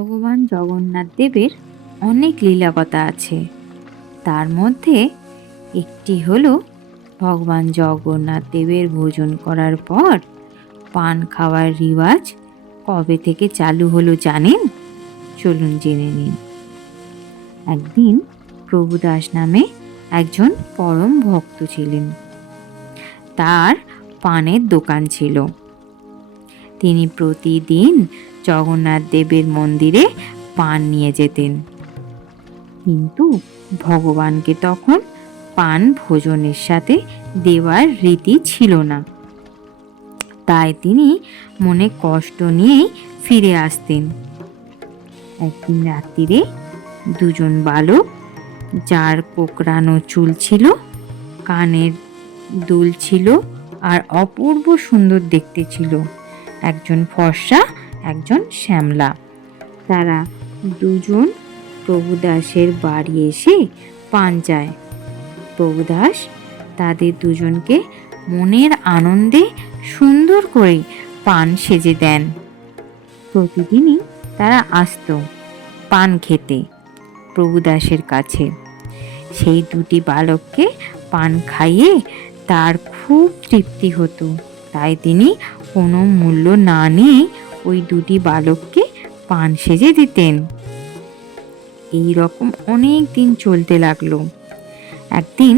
ভগবান জগন্নাথ দেবের অনেক লীলাকথা আছে। তার মধ্যে একটি হলো ভগবান জগন্নাথ দেবের ভোজন করার পর পান খাওয়ার রিওয়াজ কবে থেকে চালু হলো জানেন? চলুন জেনে নিন। একদিন প্রভুদাস নামে একজন পরম ভক্ত ছিলেন। তার পানের দোকান ছিল। তিনি প্রতিদিন জগন্নাথ দেবের মন্দিরে পান নিয়ে যেতেন, কিন্তু ভগবানকে তখন পান ভোজনের সাথে দেওয়ার রীতি ছিল না। তাই তিনি মনে কষ্ট নিয়েই ফিরে আসতেন। একদিন রাত্রিরে দুজন বালক, যার কোকড়ানো চুল ছিল, কানের দুল ছিল আর অপূর্ব সুন্দর দেখতে ছিল, একজন ফর্সা একজন শ্যামলা, তারা দুজন প্রভুদাসের বাড়ি এসে পান চায়। প্রভুদাস তাদের দুজনকে মনের আনন্দে সুন্দর করে পান সেজে দেন। প্রতিদিনই তারা আসতো পান খেতে প্রভুদাসের কাছে। সেই দুটি বালককে পান খাইয়ে তার খুব তৃপ্তি হতো, তাই তিনি কোনো মূল্য না নিয়ে ওই দুটি বালককে পান সেজে দিতেন। এই রকম অনেক দিন চলতে লাগলো। একদিন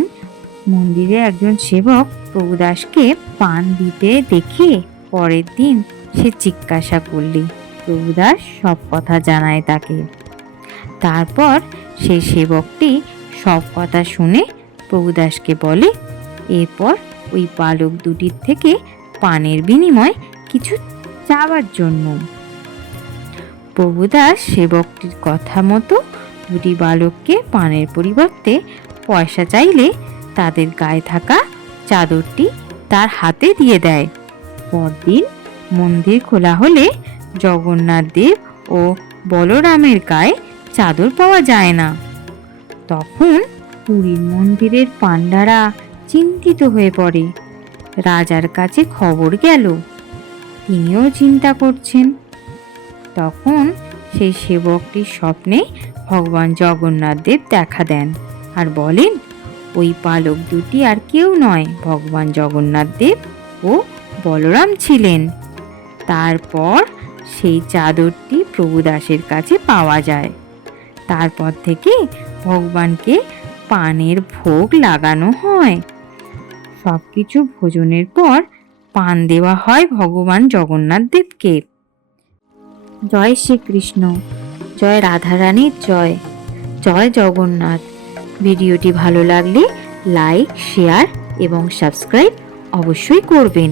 মন্দিরে একজন সেবক প্রভুদাসকে পান দিতে দেখে পরের দিন সে জিজ্ঞাসা করলে প্রভুদাস সব কথা জানায় তাকে। তারপর সেই সেবকটি সব কথা শুনে প্রভুদাসকে বলে এরপর ওই বালক দুটির থেকে পানের বিনিময়ে কিছু চাওয়ার জন্য। প্রভুদাস সেবকটির কথা মতো দুটি বালককে পানের পরিবর্তে পয়সা চাইলে তাদের গায়ে থাকা চাদরটি তার হাতে দিয়ে দেয়। পরদিন মন্দির খোলা হলে জগন্নাথ দেব ও বলরামের গায়ে চাদর পাওয়া যায় না। তখন পুরীর মন্দিরের পাণ্ডারা চিন্তিত হয়ে পড়ে। রাজার কাছে খবর গেল, তিনিও চিন্তা করছেন। তখন সেই সেবকটির স্বপ্নে ভগবান জগন্নাথ দেব দেখা দেন আর বলেন ওই বালক দুটি আর কেউ নয়, ভগবান জগন্নাথ দেব ও বলরাম ছিলেন। তারপর সেই চাদরটি প্রভুদাসের কাছে পাওয়া যায়। তারপর থেকে ভগবানকে পানের ভোগ লাগানো হয়। সবকিছু ভোজনের পর পান দেওয়া হয় ভগবান জগন্নাথ দেবকে। জয় শ্রীকৃষ্ণ, জয় রাধারানীর জয়, জয় জগন্নাথ। ভিডিওটি ভালো লাগলে লাইক, শেয়ার এবং সাবস্ক্রাইব অবশ্যই করবেন।